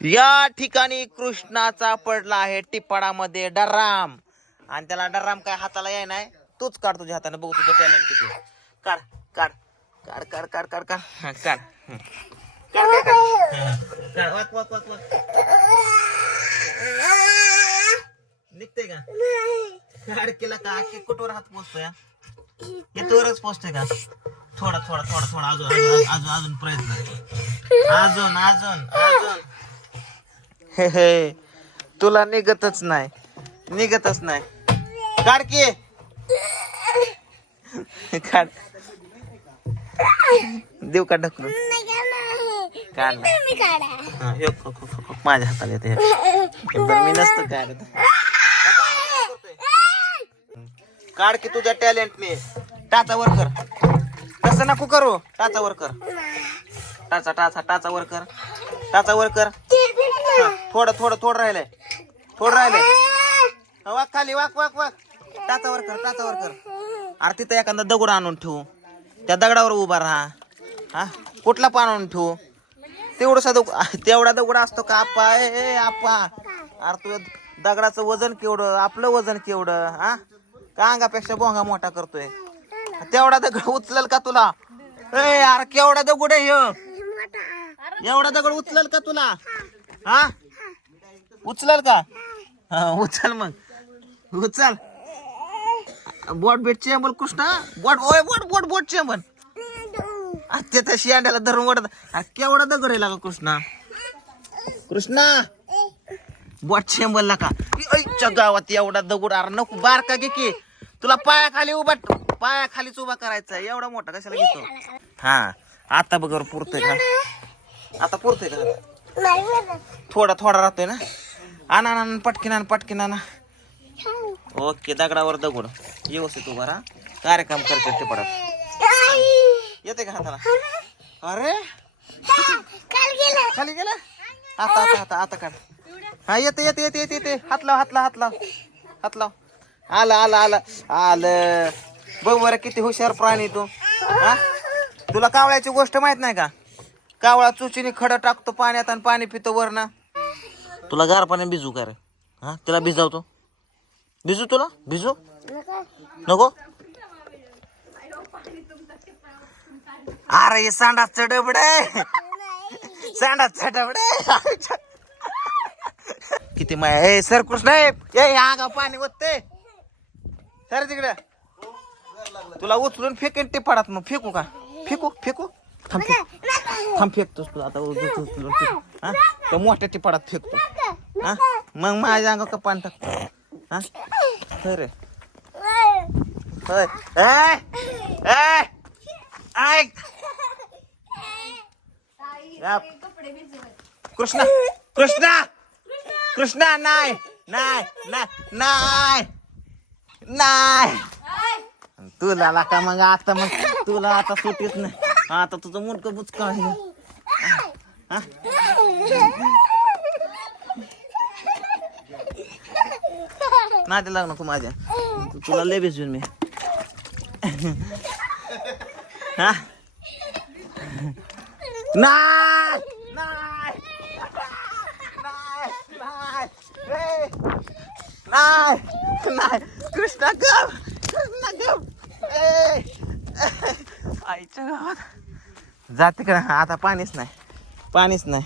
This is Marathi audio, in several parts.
या ठिकाणी कृष्णाचा पडला आहे टिपाडामध्ये डराम आणि त्याला डराम काय हाताला याय नाही. तूच काढ तुझ्या हाताने बघू तुझं टॅलेंट किती काढ काढ काढ काढ काढ काढ काढ. काढ. हं. वाक, वाक, वाक, वाक. निघते का? काढ केला का? की कुठवर हात पोचतोय? हा? येतोवरच पोचतोय का? थोडा थोडा थोडा थोडा अजून अजून अजून अजून प्रयत्न. अजून अजून अजून. हे हे. तुला निघतच नाही. निघतच नाही. काढ की. काढ. देऊ का ढकलून? काढ माझ्या हाताला येते. मी नसतं काढत. काढ की तुझ्या टॅलेंटने टाचावर कर. तसं नको करू. टाचावर कर. टाचा टाचा टाचावर कर. टाचावर कर. थोडं थोडं थोडं राहिलंय. थोडं राहिलंय. वाक खाली वाक वाक वाक. टाचावर कर टाचावर कर. अरे तिथं एखादा दगड आणून ठेवू. त्या दगडावर उभा राहा. हा? कुठला पान आणून ठेवू. तेवढसा दगड तेवढा दगड असतो का? आप्पा ए आप्पा अरे तुझ्या दगडाचं वजन केवढं? आपलं वजन केवढं? हा? का अंगापेक्षा बोंगा मोठा करतोय? तेवढा दगड उचलल का तुला? ए अरे केवढा दगड आहे? एवढा दगड उचलल का तुला? हा? उचलल का? हा उचल मग. उचल. बोट बेट चेंबल कृष्णा. बोट ओय बोट बोट बोट चेंबल. ते तर शियांड्याला धरून ओढत केवढा दगड आहे का कृष्णा. कृष्णा! बोट चेंबलला का गावात एवढा दगड अरे नको बारका घे की. तुला पायाखाली उभा पायाखालीच उभा करायचा. एवढा मोठा कशाला घेतो? हा आता बघ पुरतोय का? आता पुरतोय का? थोडा थोडा राहतोय ना? आणा ना पटकी आण पटकीन आणा. ओके दगडावर दगड. व्यवस्थित उभा राहा. कार्यक्रम करते ते पडत येते का हाताला? अरे! खाली गेला? आता आता आता आता काढ. हा येते येते येते येते येते. हात लाव हात लाव हात लाव. हात लाव. आलं आलं आलं. आलं. बघ बरं किती हुशार प्राणी तू. हा? तुला कावळ्याची गोष्ट माहीत नाही का? कावळा चुचीने खडं टाकतो पाण्यात आणि पाणी पितो वरनं. तुला गार पाण्यात भिजू का रे? हा? तिला भिजवतो. भिजू तुला? भिजू? नको? अरे हे सांडाच डबडे सांडाच किती माया ए सर कृष्ण ए ए, या पाणी ओतते सर तिकडे. तुला उचलून फेकेन ते पडात मग. फेकू का? फेकू फेकू. थांब फेक. थांब फेकतोस तू आता उचलून फेक. हा? तो मोठ्या टिपाडात फेकतो. हा? मग माझ्या अंगा का पाणी टाकतो? हा? होय रे होय. ए! ए! ऐक. या. कृष्णा कृष्णा! कृष्णा नाही नाही नाही नाही नाही. तुला का मग आता मग तुला आता सुटीच नाही. हा आता तुझं मुंडक बुचका आहे. हा? नादी लाग नको माझ्या. तुला लय भिजून मी. हा. नाही. नाही नाही नाही ए, नाही. कृष्णा गप. कृष्णा गप. ए. आईच्या गावात. जाते का आता पाणीच नाही. पाणीच नाही.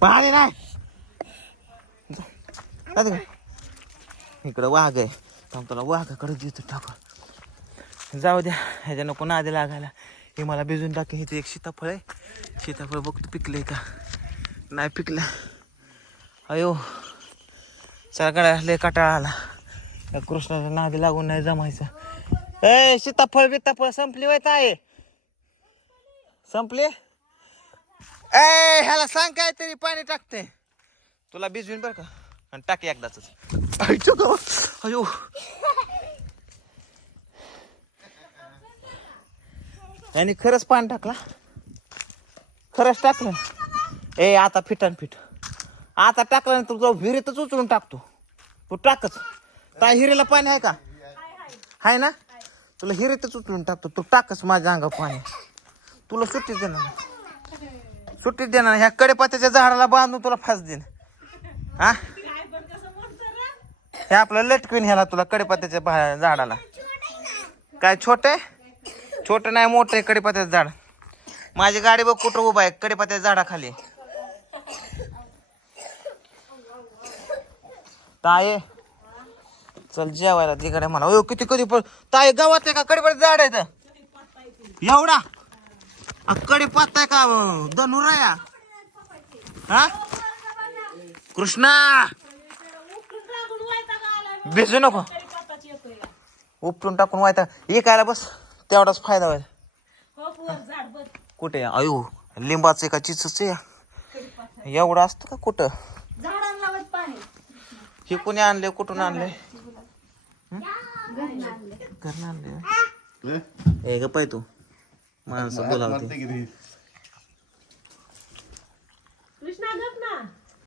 पाणी नाही. इकडं वाघ आहे. थांब तुला वाघाकडे देतो टाकून जाऊ द्या. ह्याच्या नको नादी लागायला. हे मला भिजून टाकेन. इथे एक सीताफळ आहे. सीताफळ बघतो पिकले का? नाही पिकलं. अयो. सगळ्या लय कटाळा आला. कृष्णाच्या नादी लागून नाही जमायचं. ए सीताफळ बिताफळ संपली वय आहे संपले? ए ह्याला सांग काय तरी पाणी टाकते. तुला भिजवीन बरं का? आणि टाक एकदाच अयो. आणि खरंच पाणी टाकला? खरंच टाकलं? ए आता फिटान फिट. आता टाकला नाही तुझा विहिरीतच उचलून टाकतो. तू टाकच. काय हिरीला पाणी आहे का? आहे ना? तुला हिरीतच उचलून टाकतो. तू टाकच माझ्या अंगा पाणी. तुला सुट्टी देणार नाही. सुट्टीत देणार ह्या कडेपात्याच्या झाडाला बांधून तुला फास देईन. हा? हे आपलं लटकवीन ह्याला तुला कडेपात्याच्या झाडाला. काय छोटे? छोटे नाही मोठे कडेपात्याचं झाड. माझी गाडी बघ कुठं उभा आहे. कडेपात्याच्या झाडाखाली. ताये चल जेवायला तिकडे म्हणा. ओ किती कधी पण ताये गावात आहे का कडेपात्याचं झाड आहे तर एवढा? कडे पाहताय का? धनुराया हा? कृष्णा! भिजू नको. उपटून टाकून वायता. एकायला बस? तेवढाच फायदा होईल. कुठे? अयो लिंबाचं का चिचच एवढं असतं का कुठं? हे कोणी आणले कुठून आणले घरनं आणले ए ग पाय तू. माणसं बोलावते